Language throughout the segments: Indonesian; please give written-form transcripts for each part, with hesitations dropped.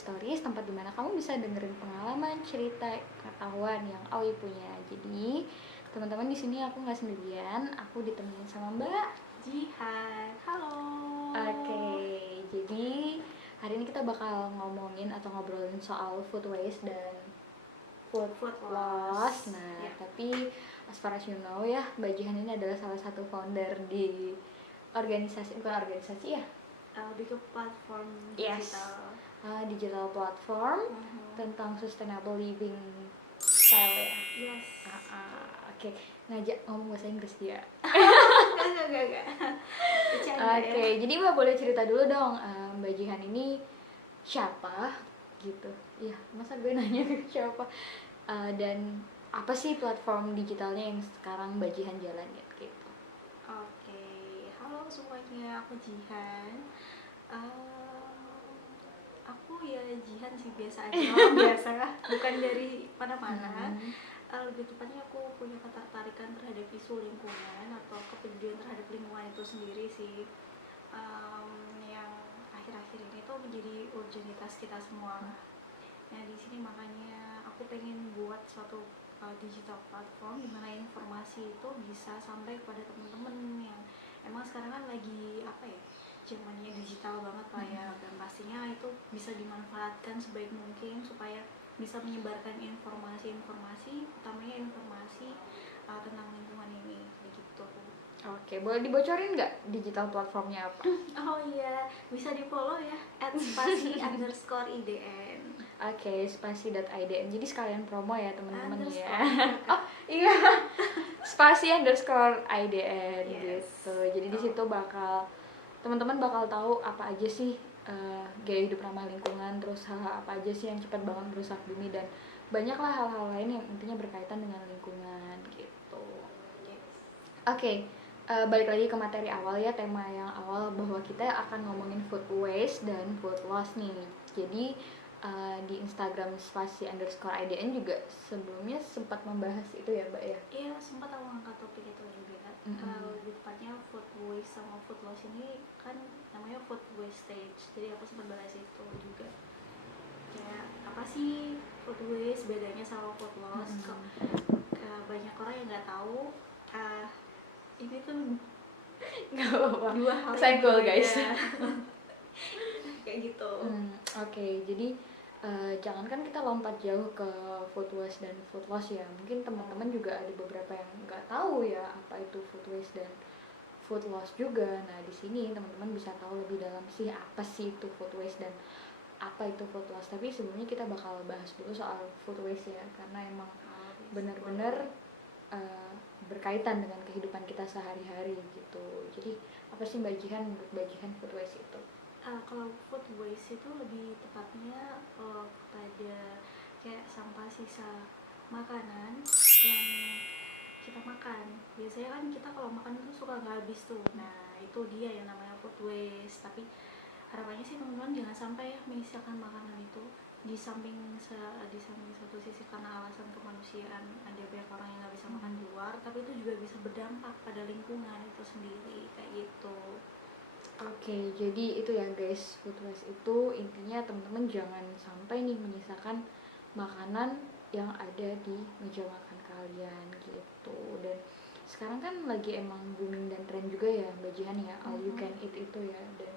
Stories, tempat dimana kamu bisa dengerin pengalaman, cerita, pengetahuan yang Awi punya. Jadi teman-teman di sini aku nggak sendirian, aku ditemenin sama Mbak Jihan, halo. Jadi hari ini kita bakal ngomongin atau ngobrolin soal food waste dan food Food loss. loss. Nah, Ya. tapi as far as you know ya, Mbak Jihan ini adalah salah satu founder di bukan organisasi ya? Lebih ke platform Yes. digital. Digital platform tentang sustainable living style ya. Yes. Oke. Ngajak ngomong bahasa Inggris dia. Enggak. Bercanda Oke, ya. jadi Mbak boleh cerita dulu dong, Mbak Jihan ini siapa gitu. Iya, masa gue nanya siapa? Dan apa sih platform digitalnya yang sekarang Mbak Jihan jalanin gitu. Oke, halo semuanya, aku Jihan. Aku ya Jihan sih, biasa aja, orang biasa, bukan dari mana-mana. Lebih tepatnya aku punya ketertarikan terhadap isu lingkungan atau kepedulian terhadap lingkungan itu sendiri sih, yang akhir-akhir ini tuh menjadi urgenitas kita semua. Nah di sini makanya aku pengen buat suatu digital platform di mana informasi itu bisa sampai kepada teman-teman yang emang sekarang kan lagi zamannya digital banget lah ya, dan pastinya itu bisa dimanfaatkan sebaik mungkin supaya bisa menyebarkan informasi, utamanya informasi tentang lingkungan ini, begitu. Oke, boleh dibocorin nggak digital platformnya apa? Oh iya, bisa di follow ya @spasi_idn. Oke, spasi.idn. Jadi sekalian promo ya teman-teman ya. Underscore. Oh iya, spasi_idn Yes. gitu. Jadi di situ teman-teman bakal tahu apa aja sih gaya hidup ramah lingkungan, terus hal-hal apa aja sih yang cepat banget merusak bumi, dan banyaklah hal-hal lain yang intinya berkaitan dengan lingkungan gitu. Yes. Oke, balik lagi ke materi awal ya, tema yang awal bahwa kita akan ngomongin food waste dan food loss nih. Jadi di Instagram spasi_idn juga sebelumnya sempat membahas itu ya Mbak ya? Iya, sempat aku ngangkat topik itu juga. Lebih tepatnya food waste sama food loss ini kan namanya food wastage, jadi aku sempat bahas itu juga. Kayak apa sih food waste, bedanya sama food loss? Banyak orang yang nggak tahu ini tuh Gak apa-apa, dua hal senggol yang guys. kayak gitu. Oke, jadi jangankan kita lompat jauh ke food waste dan food loss ya, mungkin teman-teman juga ada beberapa yang nggak tahu ya apa itu food waste dan food loss juga. Nah di sini teman-teman bisa tahu lebih dalam sih apa sih itu food waste dan apa itu food loss. Tapi sebelumnya kita bakal bahas dulu soal food waste ya, karena emang benar-benar berkaitan dengan kehidupan kita sehari-hari gitu. Jadi apa sih Mbak Jihan, menurut Mbak Jihan food waste itu? Kalau food waste itu lebih tepatnya pada kayak sampah sisa makanan yang kita makan. Biasanya kan kita kalau makan itu suka nggak habis tuh. Nah itu dia yang namanya food waste. Tapi harapannya sih teman-teman jangan sampai ya menyisakan makanan itu. Di samping satu sisi karena alasan kemanusiaan, ada banyak orang yang nggak bisa makan di luar, tapi itu juga bisa berdampak pada lingkungan itu sendiri, kayak gitu. Oke, jadi itu ya guys, food waste itu intinya teman-teman jangan sampai nih menyisakan makanan yang ada di meja makan kalian gitu. Dan sekarang kan lagi emang booming dan tren juga ya Mbak Jihan ya, all you can eat itu ya. Dan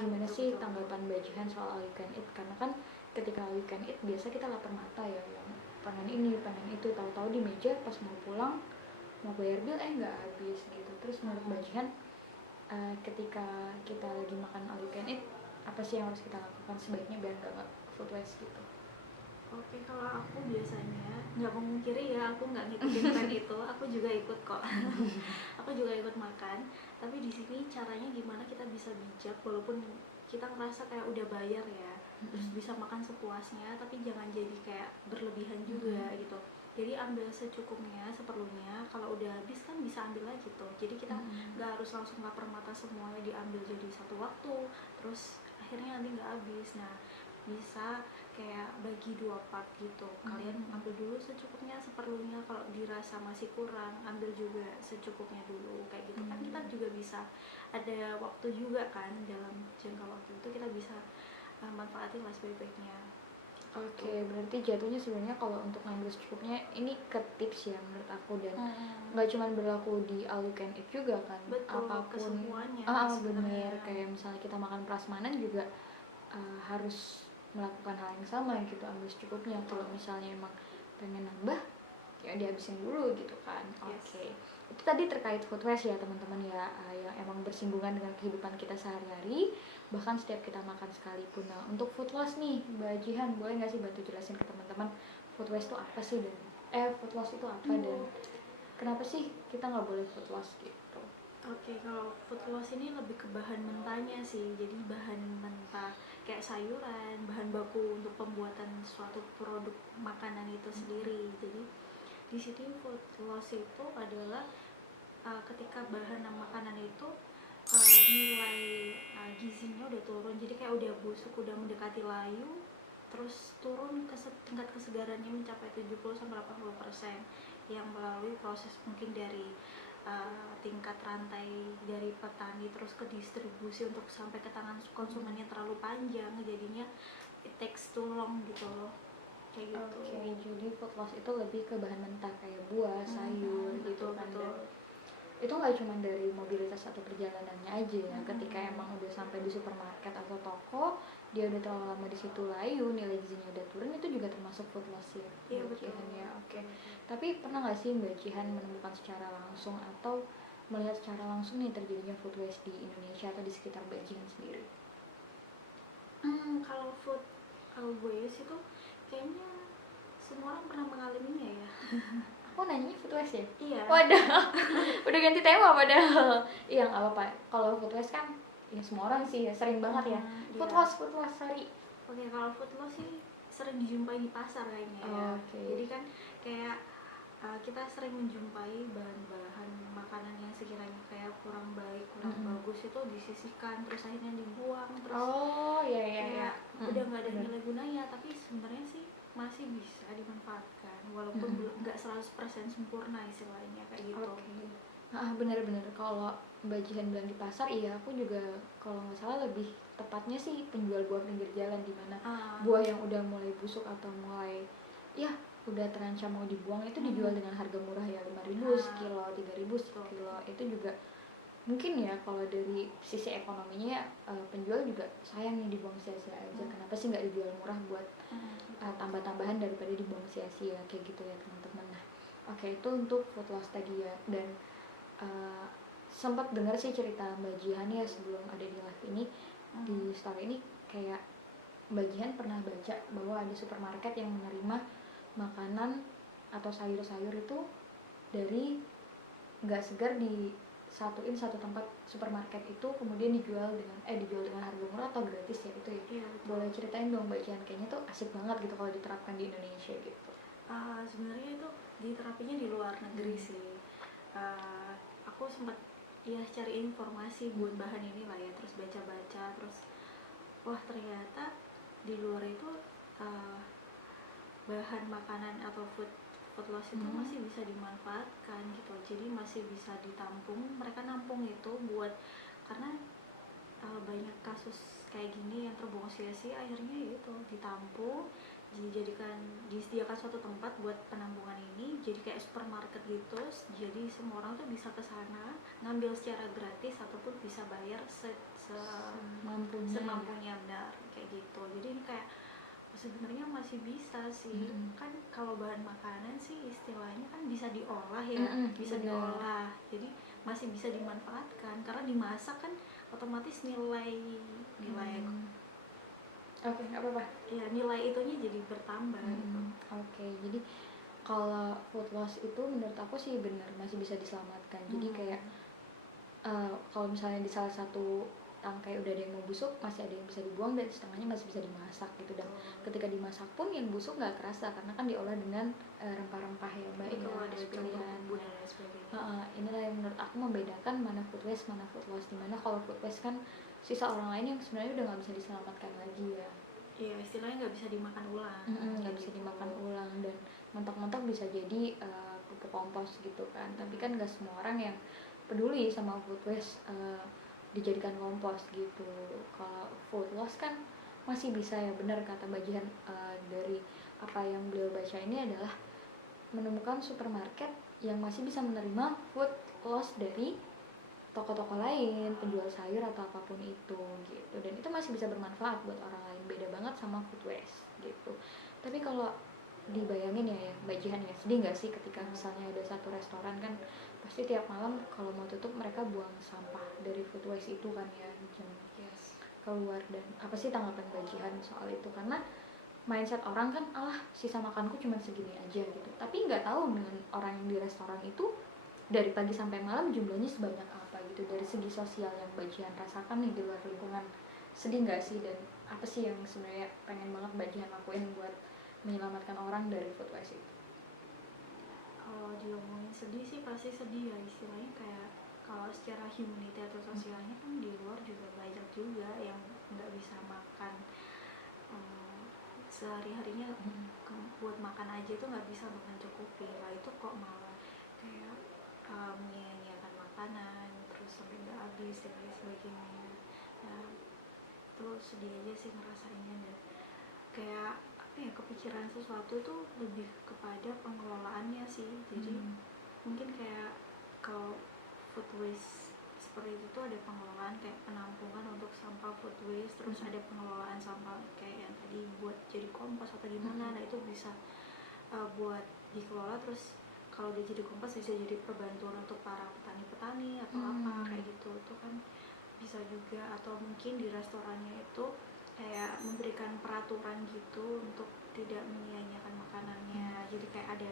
gimana sih tanggapan Mbak Jihan soal all you can eat? Karena kan ketika all you can eat biasa kita lapar mata ya, yang pengen ini, pengen itu, tahu-tahu di meja pas mau pulang mau bayar bill nggak habis gitu. Terus menurut Mbak Jihan, ketika kita lagi makan all you can eat, apa sih yang harus kita lakukan sebaiknya biar nggak food waste gitu? Oke, kalau aku biasanya nggak memungkiri ya, aku nggak ngikutin tren itu, aku juga ikut kok. Aku juga ikut makan, tapi di sini caranya gimana kita bisa bijak, walaupun kita ngerasa kayak udah bayar ya, terus bisa makan sepuasnya, tapi jangan jadi kayak berlebihan juga gitu. Jadi ambil secukupnya, seperlunya. Kalau udah habis kan bisa ambil lagi tuh. Jadi kita nggak harus langsung lapar mata semuanya diambil jadi satu waktu, terus akhirnya nanti nggak habis. Nah bisa kayak bagi 2 part gitu. Kalian ambil dulu secukupnya, seperlunya. Kalau dirasa masih kurang, ambil juga secukupnya dulu, kayak gitu. Kan kita juga bisa ada waktu juga kan, dalam jangka waktu itu kita bisa manfaatin lah sebaik-baiknya. Oke, berarti jatuhnya sebenarnya kalau untuk ngambil secukupnya ini ke tips ya menurut aku, dan nggak cuma berlaku di all you can eat juga kan. Betul, Apapun kesemuanya bener, sebenarnya. kayak misalnya kita makan prasmanan juga harus melakukan hal yang sama gitu, ambil secukupnya. Kalau misalnya emang pengen nambah ya dihabisin dulu gitu kan. Oke. Itu tadi terkait food waste ya teman-teman ya, yang emang bersinggungan dengan kehidupan kita sehari-hari, bahkan setiap kita makan sekalipun. Nah, untuk food loss nih Mbak Jihan, boleh nggak sih bantu jelasin ke teman-teman food waste itu apa sih, dan food loss itu apa, dan kenapa sih kita nggak boleh food loss gitu? Oke, kalau food loss ini lebih ke bahan mentahnya sih. Jadi bahan mentah kayak sayuran, bahan baku untuk pembuatan suatu produk makanan itu sendiri. Jadi di sini food loss itu adalah ketika bahan makanan itu nilai gizinya udah turun, jadi kayak udah busuk, udah mendekati layu, terus turun tingkat kesegarannya mencapai 70-80% yang melalui proses mungkin dari tingkat rantai dari petani terus ke distribusi untuk sampai ke tangan konsumennya terlalu panjang, jadinya it takes too long gitu loh, kayak gitu. Oke, jadi food loss itu lebih ke bahan mentah kayak buah, sayur gitu kan. Betul. Itu nggak cuma dari mobilitas atau perjalanannya aja ya. Ketika emang udah sampai di supermarket atau toko, dia udah terlalu lama di situ layu, nilai gizinya udah turun, itu juga termasuk food loss ya. Iya, Mbak betul. Jihan ya. Oke. Tapi pernah nggak sih Mbak Jihan menemukan secara langsung atau melihat secara langsung nih terjadinya food waste di Indonesia atau di sekitar Mbak Jihan sendiri? Kalau food waste itu kayaknya semua orang pernah mengalaminya ya. Aku nanyanya food waste ya? Iya. Waduh, udah ganti tema padahal. Iya nggak apa-apa. Kalau food waste kan ya semua orang sih ya, sering banget ya. Food loss, sorry. Oke, kalau food loss sih sering dijumpai di pasar kayaknya ya. Jadi kan kayak kita sering menjumpai bahan-bahan makanan yang sekiranya kayak kurang baik, kurang bagus itu disisihkan terus akhirnya dibuang, terus kayak udah nggak ada nilai gunanya, tapi sebenarnya sih masih bisa dimanfaatkan walaupun nggak 100% sempurna istilahnya kayak gitu. Bener-bener kalau Mbak Jihan bilang di pasar, iya aku juga kalau nggak salah lebih tepatnya sih penjual buah pinggir jalan, di mana buah yang udah mulai busuk atau mulai ya udah terancam mau dibuang itu dijual dengan harga murah ya, 5.000 sekilo, 3.000 sekilo. Itu juga mungkin ya kalau dari sisi ekonominya penjual juga sayang nih dibuang sia-sia aja. Kenapa sih nggak dijual murah buat tambah-tambahan daripada dibuang sia-sia kayak gitu ya teman-teman. Nah, oke, itu untuk food loss tadi ya. Dan sempat dengar sih cerita Mbak Jihan ya sebelum ada di live ini, di story ini, kayak Mbak Jihan pernah baca bahwa ada supermarket yang menerima makanan atau sayur-sayur itu dari nggak segar, disatuin satu tempat supermarket itu, kemudian dijual dengan harga murah atau gratis ya itu ya. Iya, boleh ceritain dong Mbak Jihan, kayaknya tuh asik banget gitu kalau diterapkan di Indonesia gitu. Sebenarnya itu diterapinnya di luar negeri sih. Aku sempat ya cari informasi buat bahan ini lah ya, terus baca-baca, terus wah ternyata di luar itu bahan makanan atau food loss itu masih bisa dimanfaatkan gitu, jadi masih bisa ditampung, mereka nampung itu buat, karena banyak kasus kayak gini yang terbuang sia-sia, akhirnya itu ditampung, disediakan suatu tempat buat penampungan ini, jadi kayak supermarket gitu, jadi semua orang tuh bisa ke sana ngambil secara gratis ataupun bisa bayar semampunya, benar kayak gitu. Jadi ini kayak sebenarnya masih bisa sih. Kan kalau bahan makanan sih istilahnya kan bisa diolah ya, bisa diolah, jadi masih bisa dimanfaatkan karena dimasak kan otomatis nilai ya nilai itunya jadi bertambah gitu. Jadi kalau food loss itu menurut aku sih benar masih bisa diselamatkan. Jadi kayak kalau misalnya di salah satu tangkai udah ada yang mau busuk, masih ada yang bisa dibuang dan setengahnya masih bisa dimasak gitu. Dan ketika dimasak pun yang busuk nggak kerasa karena kan diolah dengan rempah-rempah ya Mbak, ya ada pilihan. Inilah yang menurut aku membedakan mana food waste, mana food loss. Dimana kalau food waste kan sisa orang lain yang sebenarnya udah nggak bisa diselamatkan lagi ya. Iya, istilahnya nggak bisa dimakan ulang. Nggak bisa dimakan ulang, dan mentok-mentok bisa jadi pupuk kompos gitu kan. Tapi kan nggak semua orang yang peduli sama food waste dijadikan kompos gitu. Kalau food loss kan masih bisa ya, benar kata Mbak Jihan, dari apa yang beliau baca ini adalah menemukan supermarket yang masih bisa menerima food loss dari toko-toko lain, penjual sayur atau apapun itu gitu, dan itu masih bisa bermanfaat buat orang lain, beda banget sama food waste gitu. Tapi kalau dibayangin ya Mbak Jihan ya, sedih nggak sih ketika misalnya ada satu restoran kan pasti tiap malam kalau mau tutup mereka buang sampah dari food waste itu kan ya, jangan keluar. Dan apa sih tanggapan Mbak Jihan soal itu? Karena mindset orang kan, alah sisa makanku cuma segini aja gitu, tapi nggak tahu dengan orang yang di restoran itu dari pagi sampai malam jumlahnya sebanyak apa gitu. Dari segi sosial yang Mbak Jihan rasakan nih di luar lingkungan, sedih nggak sih, dan apa sih yang sebenarnya pengen banget Mbak Jihan lakuin buat menyelamatkan orang dari food waste itu? Kalau diomongin sedih sih pasti sedih ya, istilahnya kayak kalau secara humanity atau sosialnya kan di luar juga banyak juga yang nggak bisa makan, sehari-harinya buat makan aja itu nggak bisa mencukupi. Lah itu kok malah kayak menyia-nyiakan makanan terus sampai nggak habis dan lain sebagainya. Nah, terus sedih aja sih ngerasainnya, dan kayak apa ya, kepikiran sesuatu tuh lebih kepada pengelolaannya sih. Jadi mungkin kayak kalau food waste seperti itu tuh ada pengelolaan kayak penampungan untuk sampah food waste, terus ada pengelolaan sampah kayak yang tadi buat jadi kompos atau gimana. Nah itu bisa buat dikelola, terus kalau dia jadi kompos bisa jadi perbantuan untuk para petani-petani atau apa kayak gitu. Itu kan bisa juga. Atau mungkin di restorannya itu kayak memberikan peraturan gitu untuk tidak menyia-nyiakan makanannya. Jadi kayak ada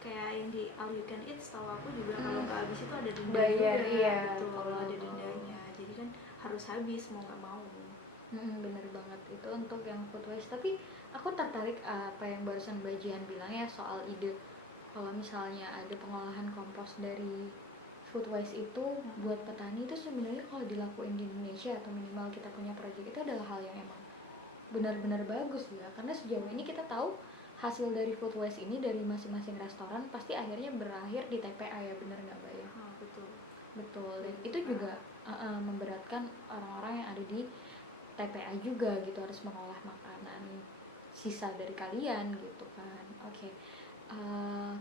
kayak yang di all you can eat, setahu aku juga kalau nggak habis itu ada denda Bayar, juga iya, gitu, kalau ada dendanya. Jadi kan harus habis mau nggak mau. Bener banget itu untuk yang food waste. Tapi aku tertarik apa yang barusan Mbak Jihan bilang ya soal ide kalau misalnya ada pengolahan kompos dari food waste itu buat petani, itu sebenarnya kalau dilakuin di Indonesia atau minimal kita punya proyek, itu adalah hal yang emang benar-benar bagus ya. Karena sejauh ini kita tahu hasil dari food waste ini dari masing-masing restoran pasti akhirnya berakhir di TPA ya, benar nggak Mbak ya? Betul. Dan itu juga memberatkan orang-orang yang ada di TPA juga gitu, harus mengolah makanan sisa dari kalian gitu kan. Oke.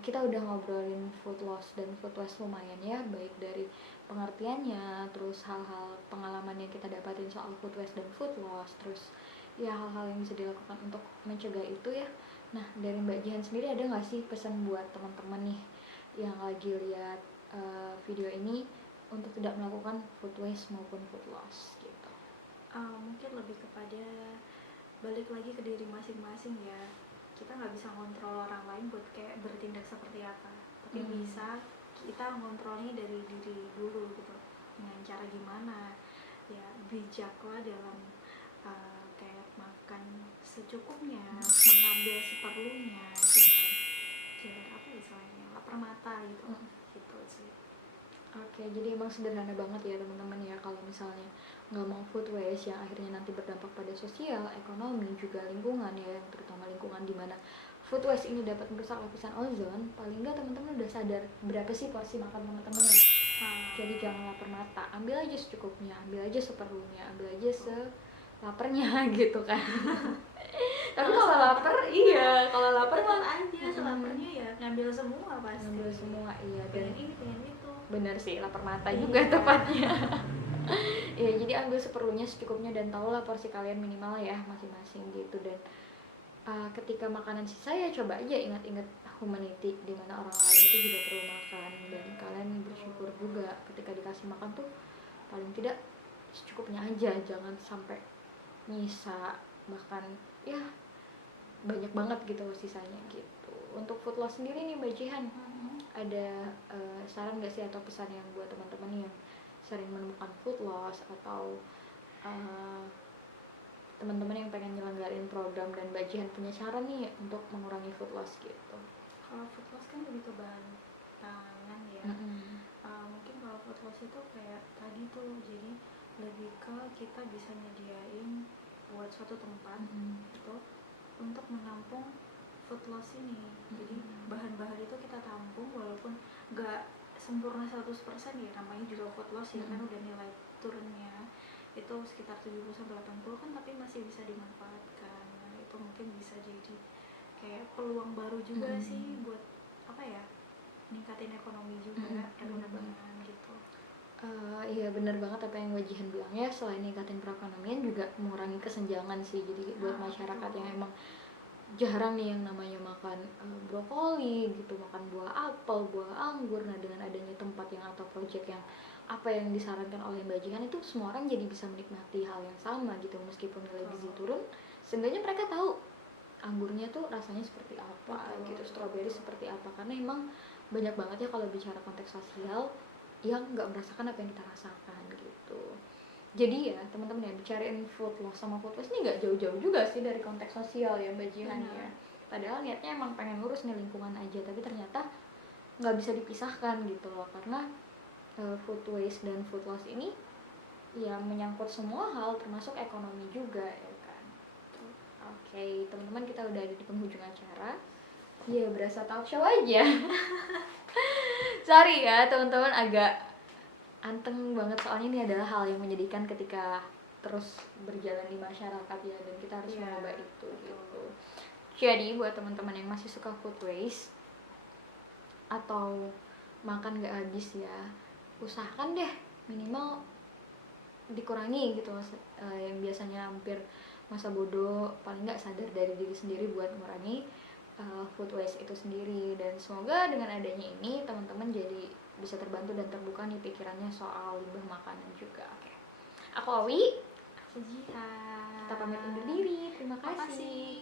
Kita udah ngobrolin food loss dan food waste lumayan ya, baik dari pengertiannya, terus hal-hal pengalaman yang kita dapatin soal food waste dan food loss, terus ya hal-hal yang bisa dilakukan untuk mencegah itu ya. Nah dari Mbak Jihan sendiri ada nggak sih pesan buat teman-teman nih yang lagi lihat video ini untuk tidak melakukan food waste maupun food loss gitu? Mungkin lebih kepada balik lagi ke diri masing-masing ya. Kita nggak bisa ngontrol orang lain buat kayak bertindak seperti apa, tapi bisa kita ngontrolnya dari diri dulu gitu. Dengan cara gimana ya, bijaklah dalam kayak makan secukupnya, mengambil seperlunya, jangan apa istilahnya, lapar mata gitu. Gitu sih. Oke, jadi emang sederhana banget ya teman-teman ya, kalau misalnya nggak mau food waste yang akhirnya nanti berdampak pada sosial, ekonomi, juga lingkungan ya, yang terutama lingkungan, dimana food waste ini dapat merusak lapisan ozon. Paling nggak teman-teman udah sadar berapa sih porsi makan teman-teman ya. Jadi jangan lapar mata, ambil aja secukupnya, ambil aja seperlunya, ambil aja selaparnya gitu kan. Tapi kalau lapar, iya, kalau lapar tetap mah aja selaparnya ya ngambil semua pasti. ngambil semua, iya. Pengen ini pengen itu. Bener sih, lapar mata juga tepatnya. Ya jadi ambil seperlunya secukupnya dan tahulah porsi kalian minimal ya masing-masing gitu. Dan ketika makanan sisa ya coba aja ingat-ingat humanity, dimana orang lain itu juga perlu makan, dan kalian bersyukur juga ketika dikasih makan tuh paling tidak secukupnya aja, jangan sampai nyisa, bahkan ya banyak banget gitu sisanya gitu. Untuk food loss sendiri nih Mbak Jihan, ada saran gak sih atau pesan yang buat teman-teman yang sering menemukan food loss, atau teman-teman yang pengen nyelenggarain program, dan Mbak Jihan punya cara nih untuk mengurangi food loss gitu? Kalau food loss kan lebih ke bahan pangan ya. Mungkin kalau food loss itu kayak tadi tuh, jadi lebih ke kita bisa nyediain buat suatu tempat itu untuk menampung food loss ini. Jadi bahan-bahan itu kita tampung, walaupun nggak sempurna 100% ya, namanya juga food loss ya kan, udah nilai turunnya. itu sekitar 70-80 kan, tapi masih bisa dimanfaatkan. Nah, itu mungkin bisa jadi kayak peluang baru juga sih buat apa ya, ningkatin ekonomi juga, perekonomian gitu. Iya benar banget apa yang Mbak Jihan bilang ya, selain ningkatin perekonomian juga mengurangi kesenjangan sih. Jadi buat masyarakat yang emang jarang nih yang namanya makan brokoli gitu, makan buah apel, buah anggur. Nah dengan adanya tempat yang atau project yang apa yang disarankan oleh Mbak Jihan itu, semua orang jadi bisa menikmati hal yang sama gitu, meskipun nilai gizi turun, seenggaknya mereka tahu anggurnya tuh rasanya seperti apa gitu, stroberi seperti apa, karena emang banyak banget ya kalau bicara konteks sosial yang nggak merasakan apa yang kita rasakan gitu. Jadi ya teman-teman ya, bicarain food loss sama food waste ini nggak jauh-jauh juga sih dari konteks sosial ya Mbak Jihan ya. Padahal niatnya emang pengen lurus nih lingkungan aja, tapi ternyata nggak bisa dipisahkan gitu loh, karena food waste dan food loss ini ya menyangkut semua hal termasuk ekonomi juga ya kan. Oke, teman-teman, kita udah ada di penghujung acara. Ya berasa talk show aja. Sorry ya teman-teman, agak anteng banget soalnya ini adalah hal yang menyedihkan ketika terus berjalan di masyarakat ya, dan kita harus mengubah itu gitu. Jadi buat teman-teman yang masih suka food waste atau makan gak habis ya, usahakan deh minimal dikurangi gitu. Yang biasanya hampir masa bodoh, paling nggak sadar dari diri sendiri buat mengurangi food waste itu sendiri. Dan semoga dengan adanya ini teman-teman jadi bisa terbantu dan terbuka nih pikirannya soal limbah makanan juga. Oke. Aku Awi, Sejihan. kita pamit undur diri. Terima kasih.